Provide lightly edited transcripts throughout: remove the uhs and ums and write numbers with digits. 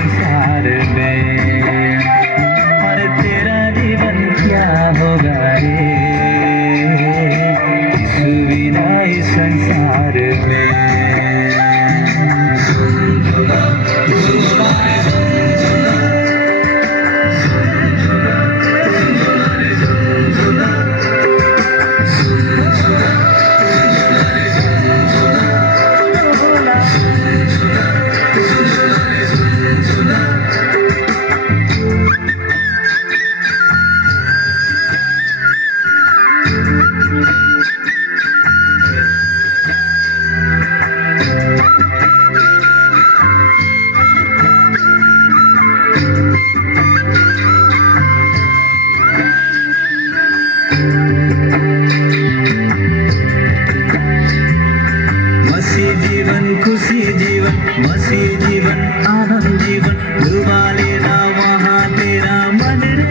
संसार में, और तेरा जीवन क्या होगा रे सुविधा इस संसार में। खुशी जीवन, मसीह जीवन, आनंद जीवन, डुबा लेना वहाँ तेरा मन रे।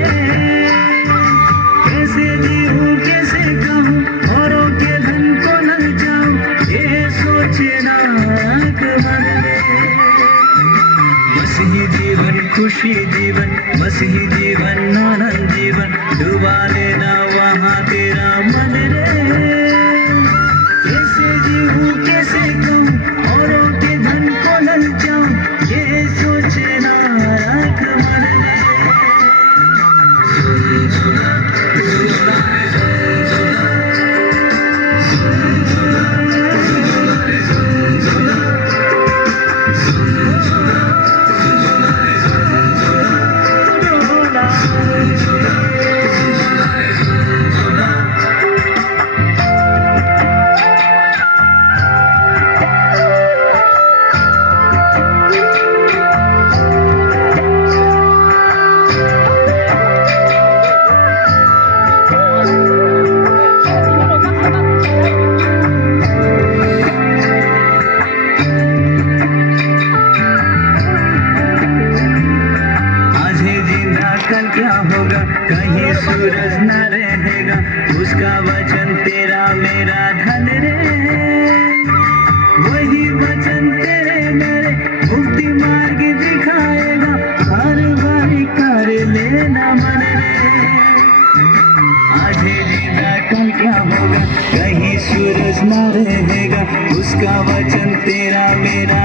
कैसे जीऊँ कैसे कहूँ औरों के धन को न जाऊँ, ये सोचना मन रे। मसीह जीवन, खुशी जीवन, मसीह जीवन, आनंद जीवन, डुबा लेना वहाँ तेरा मन रे। कैसे जीऊँ कैसे कहूँ औरों के धन को लल जाऊं, ये सोचना रख मन में। कल क्या होगा, कहीं सूरज न रहेगा, उसका वचन तेरा मेरा धन रे। वही वचन तेरे मेरे मुक्ति मार्ग दिखाएगा, हर बारी कर लेना मन रे। आज जिंदा कल क्या होगा, कहीं सूरज न रहेगा, उसका वचन तेरा मेरा